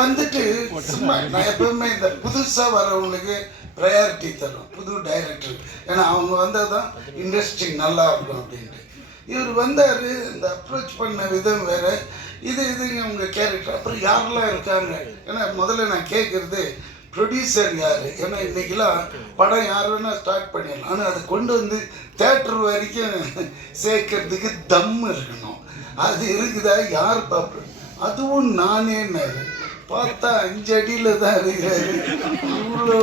வந்துட்டு சும்மா நான் எப்பவுமே இந்த புதுசாக வரவங்களுக்கு ப்ரையாரிட்டி தரும் புது டைரக்டர். ஏன்னா அவங்க வந்தால் தான் இண்டஸ்ட்ரி நல்லா இருக்கும் அப்படின்ட்டு. இவர் வந்தார், இந்த அப்ரோச் பண்ண விதம் வேறு. இதுங்க உங்கள் கேரக்டர். அப்புறம் யாரெல்லாம் இருக்காங்க? ஏன்னா முதல்ல நான் கேட்குறது ப்ரொடியூசர் யார்? ஏன்னா இன்றைக்கெலாம் படம் யார் வேணால் ஸ்டார்ட் பண்ணிடலாம். ஆனால் அதை கொண்டு வந்து தேட்டர் வரைக்கும் சேர்க்கறதுக்கு தம் இருக்கணும். அது இருக்குதா? யார் பார்ப்பேன்? அதுவும் நானேன்னாரு. பார்த்தா 5 அடியில் தான் இருக்கிறாரு. இவ்வளோ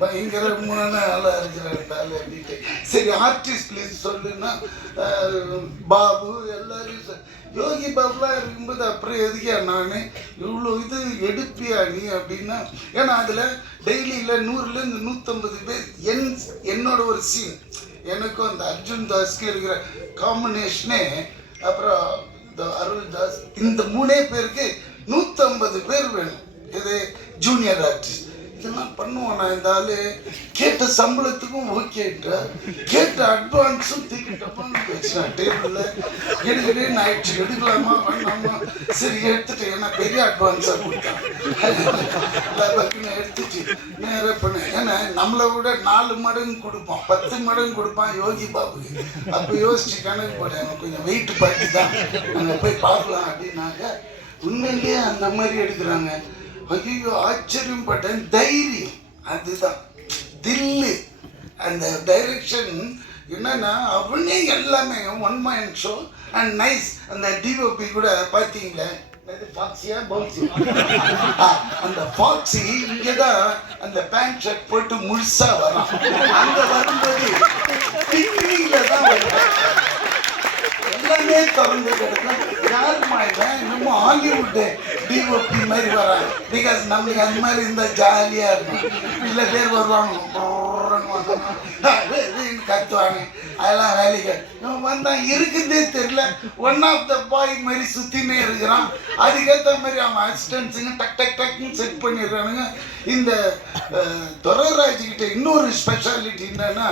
பயங்கரமான ஆளாக இருக்கிறாரு அப்படின்ட்டு. சரி ஆர்டிஸ்ட் லிஸ்ட் சொல்லுன்னா பாபு எல்லாரையும் யோகி பாபுலாம் இருக்கும்போது அப்புறம் எதுக்கியா நான் இவ்வளோ இது எடுப்பியா நீ அப்படின்னா? ஏன்னா அதில் டெய்லியில் 100லேருந்து 150 பேர் என்னோட ஒரு சீன் எனக்கும் அந்த அர்ஜுன் தாஸ்க்கு இருக்கிற காம்பினேஷனே, அப்புறம் இந்த அருள் தாஸ், இந்த 3 பேருக்கு 150 பேர் வேணும். இது ஜூனியர் ஆர்டிஸ்ட். இதெல்லாம் பண்ணுவோம். நான் இந்த ஆள் கேட்ட சம்பளத்துக்கும் ஓகேன்ற கேட்ட அட்வான்ஸும் தூக்கிட்டப்பான்னு பேசினேன் டேபிளில். எடுக்கிறேன் ஆயிடுச்சு. எடுக்கலாமா வேணாமா? சரி எடுத்துட்டு, ஏன்னா பெரிய அட்வான்ஸாக கொடுத்தான். பக்குன்னு எடுத்துட்டு நேராக பண்ணேன். ஏன்னா நம்மளை விட 4 மடங்கு கொடுப்பான், 10 மடங்கு கொடுப்பான் யோகி பாபுக்கு. அப்போ யோசிச்சு கணக்கு போட்டேன், கொஞ்சம் வெயிட் பார்த்து தான் நாங்கள் போய் பார்க்கலாம் அப்படின்னாக்க உண்மையிலேயே அந்த மாதிரி எடுக்கிறாங்க. ஐயோ ஆச்சரியம் பட்டேன். தைரியம் அதுதான் தில்லு. அந்த டைரக்ஷன் என்னன்னா அவனே எல்லாமே one mind show and nice. அந்த டிஓபி கூட பார்த்தீங்களே, ஃபாக்ஸியா பவுன்சி, அந்த ஃபாக்ஸி இங்கே தான் அந்த பேண்ட் ஷர்ட் போட்டு முழுசா வரான். அங்கே வரும்போது டிக்னியில் தான் வருவான். எல்லாமே திறந்து கிடக்கும். யாருமா இவன் இன்னமும் ஹாலிவுட்டு டிஓபி மாதிரி வரான். பிகாஸ் நம்மளுக்கு அந்த மாதிரி இருந்தால் ஜாலியாக இருக்கும். சில பேர் வருவாங்க கத்துவாங்க, அதெல்லாம் வேலைக்கு. இவன் வந்தான் இருக்குதே தெரியல, ஒன் ஆஃப் த பாய் மாதிரி சுற்றினே இருக்கிறான். அதுக்கேற்ற மாதிரி அவன் அசிஸ்டன்ஸுங்க டக் டக் டக்குன்னு செட் பண்ணிடுறானுங்க. இந்த துரைராஜ்கிட்ட இன்னொரு ஸ்பெஷாலிட்டி என்னன்னா,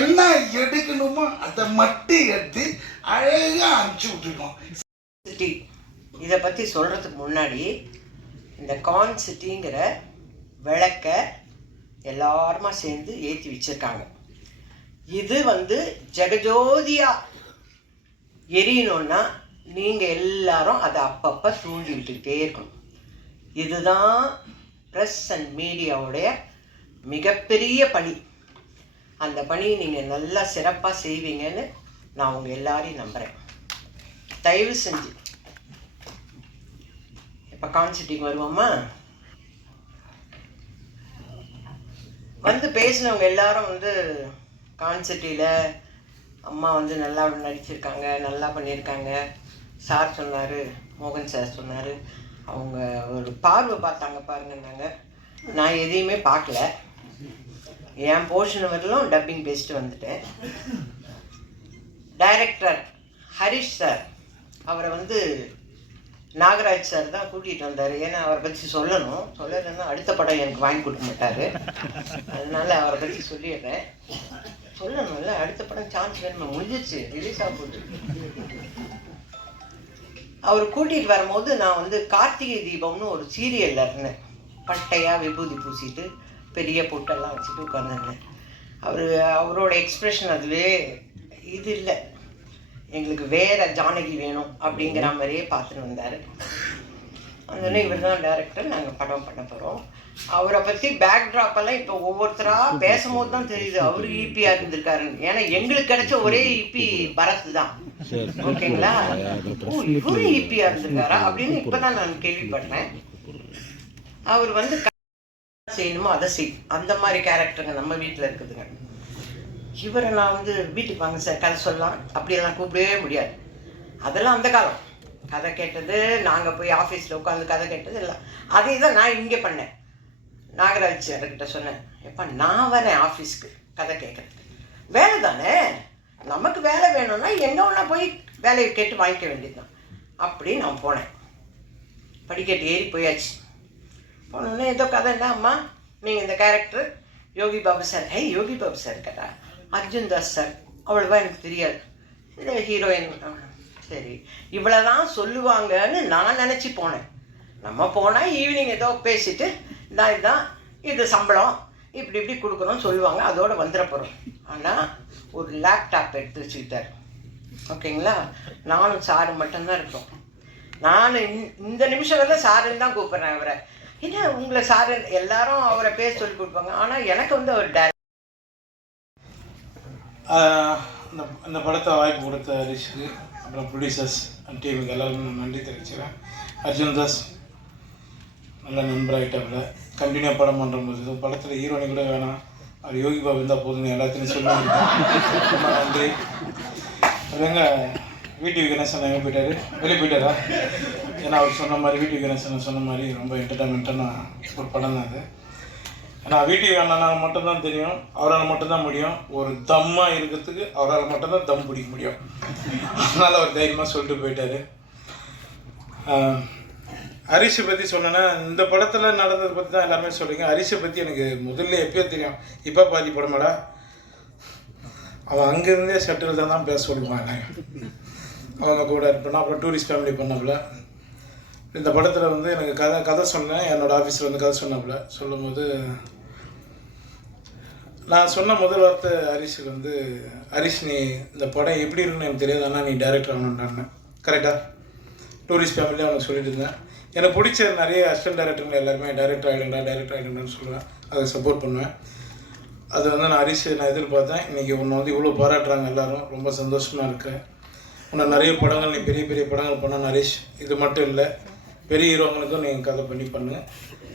என்ன எடுக்கணுமோ அதை மட்டும் எடுத்து அழகாக அனுப்பிச்சி விட்டுருக்கோம். சிட்டி இதை பற்றி சொல்கிறதுக்கு முன்னாடி இந்த கான் சிட்டிங்கிற விளக்க எல்லாருமா சேர்ந்து ஏற்றி வச்சுருக்காங்க. இது ஜெகஜோதியாக எரியணுன்னா நீங்கள் எல்லாரும் அதை அப்பப்போ தூண்டி விட்டுக்கிட்டே இருக்கணும். இதுதான் ப்ரெஸ் அண்ட் மீடியாவுடைய மிகப்பெரிய பணி. அந்த பணியை நீங்கள் நல்லா சிறப்பாக செய்வீங்கன்னு நான் உங்கள் எல்லாரையும் நம்புகிறேன். தயவு செஞ்சு இப்போ கான்சிட்டிக்கு வருவோமா? பேசினவங்க எல்லாரும் கான்சிட்டியில் அம்மா நல்லா நடிச்சிருக்காங்க, நல்லா பண்ணியிருக்காங்க. சார் சொன்னார், மோகன் சார் சொன்னார், அவங்க ஒரு பார்வை பார்த்தாங்க பாருங்கன்னாங்க. நான் எதையுமே பார்க்கல. என் போர்ஷன் வரலும் டப்பிங் பேசிட்டு வந்துட்டேன். டைரக்டர் ஹரிஷ் சார், அவரை நாகராஜ் சார் தான் கூட்டிகிட்டு வந்தார். ஏன்னா அவரை பற்றி சொல்லலைன்னா அடுத்த படம் எனக்கு வாங்கி கொடுக்க மாட்டார். அதனால் அவரை பற்றி சொல்லிடுறேன். சொல்லணும்ல, அடுத்த படம் சான்ஸ் வேணுமா? முடிஞ்சிச்சு, ரிலீஸ் ஆக போகுது. அவர் கூட்டிகிட்டு வரும்போது நான் கார்த்திகை தீபம்னு ஒரு சீரியலில் இருந்தேன். பட்டையாக விபூதி பூசிட்டு பெரிய பொட்டெல்லாம் வச்சுட்டு உட்காந்துருந்தேன். அவரோட எக்ஸ்ப்ரெஷன் அதுவே இது இல்லை, எங்களுக்கு வேறு ஜானகி வேணும் அப்படிங்கிற மாதிரியே பார்த்துட்டு வந்தார். அதனால இவர் தான் டைரக்டர், நாங்கள் படம் பண்ண போகிறோம். அவரை பற்றி பேக்ட்ராப்பெல்லாம் இப்போ ஒவ்வொருத்தராக பேசும்போது தான் தெரியுது அவர் ஈபியாக இருந்திருக்காருன்னு. ஏன்னா எங்களுக்கு கிடைச்ச ஒரே ஈபி பரத் தான். ஓகேங்களா? ஓ, இவரும் ஈபியாக இருந்திருக்காரா அப்படின்னு இப்போ தான் நான் கேள்விப்படுறேன். அவர் செய்யணுமோ அதை அந்த மாதிரி கேரக்டருங்க நம்ம வீட்டில் இருக்குதுங்க. இவரை நான் வீட்டுக்கு வாங்க சார் கதை சொல்லலாம் அப்படியெல்லாம் கூப்பிடவே முடியாது. அதெல்லாம் அந்த காலம். கதை கேட்டது, நாங்கள் போய் ஆஃபீஸில் உட்காந்து கதை கேட்டது எல்லாம் அதே தான் நான் இங்கே பண்ணேன். நாகராஜ் சார்கிட்ட சொன்னேன், எப்போ நான் வரேன் ஆஃபீஸ்க்கு கதை கேட்குறதுக்கு. வேலை தானே, நமக்கு வேலை வேணும்னா எங்கே ஒன்றா போய் வேலையை கேட்டு வாங்கிக்க வேண்டியது தான். அப்படி நான் போனேன். படிக்கட்டு ஏறி போயாச்சு. போனோடனே ஏதோ கதைன்னா, அம்மா நீங்கள் இந்த character Yogi Babu sir. Yogi Babu sir கேட்டா, அர்ஜுன் தாஸ் சார். அவ்வளோவா எனக்கு தெரியாது. இந்த ஹீரோயின். சரி, இவ்வளோதான் சொல்லுவாங்கன்னு நான் நினச்சி போனேன். நம்ம போனால் ஈவினிங் ஏதோ பேசிவிட்டு இதுதான் இது சம்பளம் இப்படி இப்படி கொடுக்குறோன்னு சொல்லுவாங்க, அதோடு வந்துட போகிறோம். ஆனால் ஒரு லேப்டாப் எடுத்து வச்சுக்கிட்டார். ஓகேங்களா? நானும் சாரு மட்டும்தான் இருக்கோம். நான் இந்த நிமிஷம் வரை சாருன்னு தான் கூப்பிட்றேன் அவரை. ஏன்னா உங்களை சாரு எல்லாரும் அவரை பேர் சொல்லி கொடுப்பாங்க, ஆனால் எனக்கு வந்து அவர் இந்த படத்தை வாய்ப்பு கொடுத்த ஹரிஷுக்கு, அப்புறம் ப்ரொடியூசர்ஸ் அண்ட் டீமுக்கு எல்லாருக்கும் நன்றி தெரிவிச்சுக்கிறேன். அர்ஜுன் தாஸ் நல்ல நண்பராகிட்டாப்புல, கண்டினியூவாக படம் பண்ணும்போது படத்தில் ஹீரோனி கூட வேணாம், அவர் யோகி பாபு இருந்தால் போதுன்னு எல்லாத்தையும் சொல்லியிருக்கேன். ரொம்ப நன்றி. அதுங்க வீட்டு கணேசன் எங்கே போயிட்டார், வெளியே போயிட்டாரா? ஏன்னா அவர் சொன்ன மாதிரி வீட்டு கணேசன் சொன்ன மாதிரி ரொம்ப என்டர்டைன்மெண்ட்டான ஒரு படம் தான் அது. ஏன்னா வீட்டுக்கு அண்ணனால் மட்டும்தான் தெரியும், அவரால் மட்டும்தான் முடியும். ஒரு தம்மாக இருக்கிறதுக்கு அவரால் மட்டும்தான் தம் பிடிக்க முடியும். அதனால் அவர் தைரியமாக சொல்லிட்டு போயிட்டார். ஹரிஷை பற்றி சொன்னேன்னா, இந்த படத்தில் நடந்ததை பற்றி தான் எல்லாருமே சொல்கிறீங்க. ஹரிஷை பற்றி எனக்கு முதல்ல எப்பயோ தெரியும். இப்போ பாதி படமாடா, அவன் அங்கேருந்தே ஷட்டில் தான் பேச சொல்லுவாங்க. அவங்க கூட இருப்பேன். அப்புறம் டூரிஸ்ட் ஃபேமிலி பண்ணப்பில் இந்த படத்தில் வந்து எனக்கு கதை சொன்னேன். என்னோடய ஆஃபீஸில் வந்து கதை சொன்னப்பில் சொல்லும்போது நான் சொன்ன முதல் வார்த்தை ஹரிஷுக்கு வந்து, ஹரிஷ் நீ இந்த படம் எப்படி இருக்குன்னு எனக்கு தெரியாது, ஆனால் நீ டைரக்டர் ஆகணுன்றாங்க. கரெக்டாக டூரிஸ்ட் ஃபேமிலியாக அவனுக்கு சொல்லிட்டு இருந்தேன். எனக்கு பிடிச்ச நிறைய அசிஸ்டன்ட் டைரக்டருங்க எல்லாருமே டைரக்டர் ஆகிடுங்கன்னு சொல்லுவேன், அதை சப்போர்ட் பண்ணுவேன். அது வந்து நான் ஹரிஷ் நான் எதிர்பார்த்தேன். இன்றைக்கி உன்னை வந்து இவ்வளோ பாராட்டுறாங்க எல்லோரும், ரொம்ப சந்தோஷமாக இருக்கேன். உன்னை நிறைய படங்கள் நீ பெரிய பெரிய படங்கள் பண்ண ஹரிஷ். இது மட்டும் இல்லை, பெரிய ஹீரோங்களுக்கும் நீங்கள் கதை பண்ணு,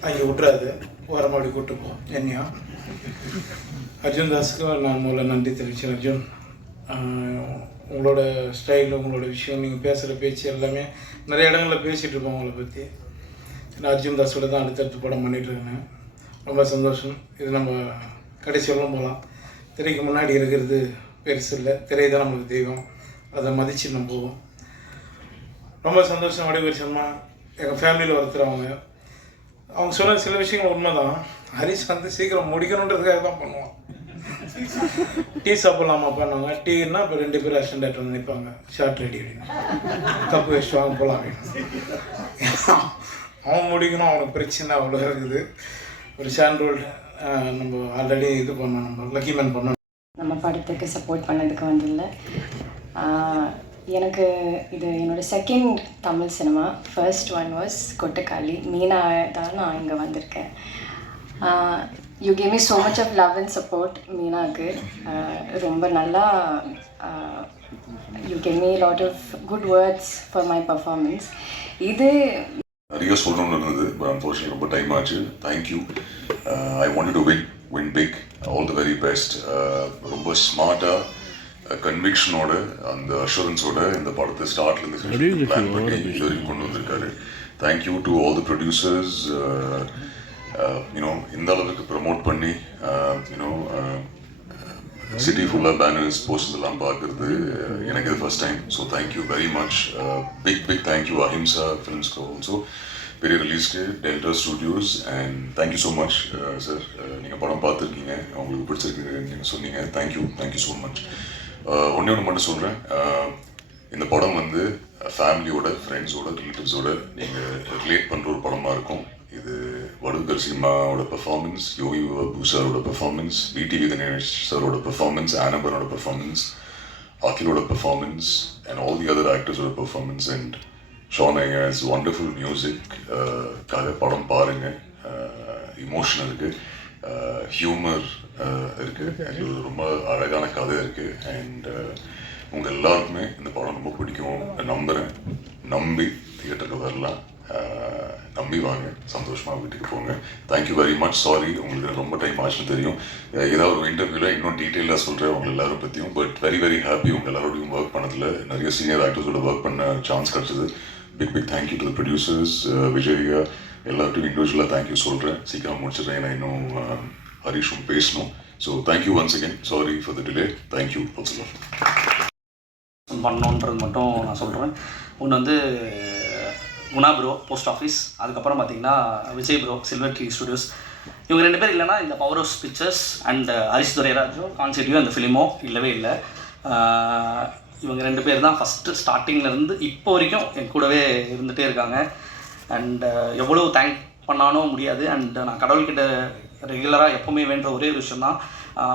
அங்கே விட்றாது, ஓரமாடி கூப்பிட்டுப்போம். என்னையா அர்ஜுன் தாஸுக்கும் நான் முதல்ல நன்றி தெரிவிச்சேன். அர்ஜுன், உங்களோட ஸ்டைல், உங்களோட விஷயம், நீங்கள் பேசுகிற பேச்சு எல்லாமே நிறைய இடங்களில் பேசிகிட்டு இருப்போம் உங்களை பற்றி. நான் அர்ஜுன் தாஸோட தான் அடுத்தடுத்து படம் பண்ணிகிட்ருக்கேன். ரொம்ப சந்தோஷம். இது நம்ம கடைசி வரலாம் போகலாம். திரைக்கு முன்னாடி இருக்கிறது பெருசு இல்லை, திரை தான் நம்மளுக்கு தெய்வம், அதை மதித்து நம்ம போவோம். ரொம்ப சந்தோஷம். வடிவேல் சர்மா எங்கள் ஃபேமிலியில் ஒருத்தர். அவங்க சொன்ன சில விஷயங்கள் உண்மை தான். ஹரிஷ் வந்து சீக்கிரம் முடிக்கணுன்றதுக்காக தான் பண்ணுவான். டீ சாப்பிட்லாமா பண்ணுவாங்க. டீன்னா இப்போ 2 பேர் அசிஸ்டன்ட் டைரக்டர் வந்து நிற்பாங்க, ஷார்ட் ரெடி அப்படின்னு, கப்பு வச்சுட்டு வாங்க போகலாம் அப்படின்னு. அவன் முடிக்கணும், அவனுக்கு பிரச்சனை அவ்வளோ இருக்குது. ஒரு சாண்ட்ரோல்டு நம்ம ஆல்ரெடி இது பண்ணோம், நம்ம லக்கி மேன் பண்ணோம். நம்ம படத்துக்கு சப்போர்ட் பண்ணதுக்கு வந்து இல்லை. எனக்கு இது என்னோடய second Tamil cinema. First one was Kottukkaali. Meena தான் நான் இங்கே வந்திருக்கேன். You gave me so much of love and support. மீனாவுக்கு ரொம்ப நல்லா you gave me lot of good words for my performance. இது நிறைய சொல்லணும்னு இருந்தது, பட் அன்ஃபார்ச்சுனேட்லி ரொம்ப டைம் ஆச்சு. Thank you. I wanted to win big. All the very best. ரொம்ப ஸ்மார்ட்டாக கன்விக்ஷனோட அந்த அஷூரன்ஸோட இந்த படத்தை ஸ்டார்ட்லேருந்து பிளான் பண்ணி இது வரைக்கும் கொண்டு வந்திருக்காரு. Thank you to all the producers. You know இந்த அளவுக்கு ப்ரமோட் பண்ணி யூனோ சிட்டி ஃபுல்லாக பேனர்ஸ் போஸ்டர்ஸ் எல்லாம் பார்க்குறது எனக்கு இது first time. So thank you very much. Big thank you Ahimsa ஃபிலிம்ஸ்க்கு ஆல்சோ, பெரிய ரிலீஸ்க்கு Delta Studios. And thank you so much sir. நீங்கள் படம் பார்த்துருக்கீங்க, உங்களுக்கு பிடிச்சிருக்கு நீங்கள் சொன்னீங்க. Thank you so much. ஒன்றே ஒன்று மட்டும் சொல்கிறேன், இந்த படம் வந்து ஃபேமிலியோட, ஃப்ரெண்ட்ஸோட, ரிலேட்டிவ்ஸோட நீங்கள் ரிலேட் பண்ணுற ஒரு படமாக இருக்கும். இது வடுகர் சினிமாவோட பெர்ஃபார்மன்ஸ், யோகி பாபு சாரோட பெர்ஃபார்மன்ஸ், விடிவி கணேஷ் சாரோட பெர்ஃபார்மன்ஸ், ஆனபனோட பெர்ஃபார்மன்ஸ், அகிலோட performance, and all the other ஆக்டர்ஸோட பெர்ஃபார்மன்ஸ், அண்ட் ஷான் ஐயாஸ் ஒண்டர்ஃபுல் மியூசிக். படம் பாருங்கள். இமோஷனல் இருக்குது, ஹியூமர் இருக்குது, அண்ட் ஒரு ரொம்ப அழகான கதை இருக்குது. அண்ட் உங்கள் எல்லாருக்குமே இந்த படம் ரொம்ப பிடிக்கும் நம்புகிறேன். நம்பி தியேட்டருக்கு வரலாம், நம்பி வாங்க, சந்தோஷமாக வீட்டுக்கு போங்க. Thank you very much. சாரி உங்களுக்கு ரொம்ப டைம் ஆச்சுன்னு தெரியும். ஏதாவது ஒரு இன்டர்வியூவில் இன்னும் டீட்டெயிலாக சொல்கிறேன் உங்கள் எல்லாரும் பற்றியும். பட் வெரி ஹாப்பி உங்கள் எல்லாரோடையும் ஒர்க் பண்ணதில். நிறைய சீனியர் ஆக்டர்ஸோட ஒர்க் பண்ண சான்ஸ் கிடச்சிது. Big thank you to the producers. Vijay எல்லார்ட்டும் இண்டிவிஜுவலாக தேங்க்யூ சொல்கிறேன். சீக்கிரம் முடிச்சிடுறேன், ஏன்னா இன்னும் ஹரிஷும் பேசணும். So thank you once again. Sorry for the delay. Thank you பண்ணணுன்றது மட்டும் நான் சொல்கிறேன். ஒன்று வந்து குணா ப்ரோ போஸ்ட் ஆஃபீஸ், அதுக்கப்புறம் பார்த்தீங்கன்னா Vijay bro Silver Tree Studios. இவங்க 2 பேர் இல்லைனா இந்த Power of Pictures and Harish துரைராஜோ கான்செப்டியோ அந்த ஃபிலிமோ இல்லவே இல்லை. இவங்க 2 பேர் தான் ஃபஸ்ட்டு ஸ்டார்டிங்லேருந்து இப்போ வரைக்கும் என் கூடவே இருந்துகிட்டே இருக்காங்க. அண்ட் எவ்வளோ தேங்க் பண்ணாலும் முடியாது. அண்ட் நான் கடவுள்கிட்ட ரெகுலராக எப்போவுமே வேண்ட ஒரே ஒரு விஷயம் தான்,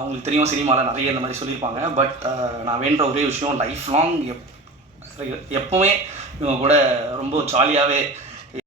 உங்களுக்கு தெரியும் சினிமாவில் நிறைய இந்த மாதிரி சொல்லியிருப்பாங்க, பட் நான் வேண்ட ஒரே விஷயம் லைஃப் லாங் எப்போவுமே இவங்க கூட ரொம்ப ஜாலியாகவே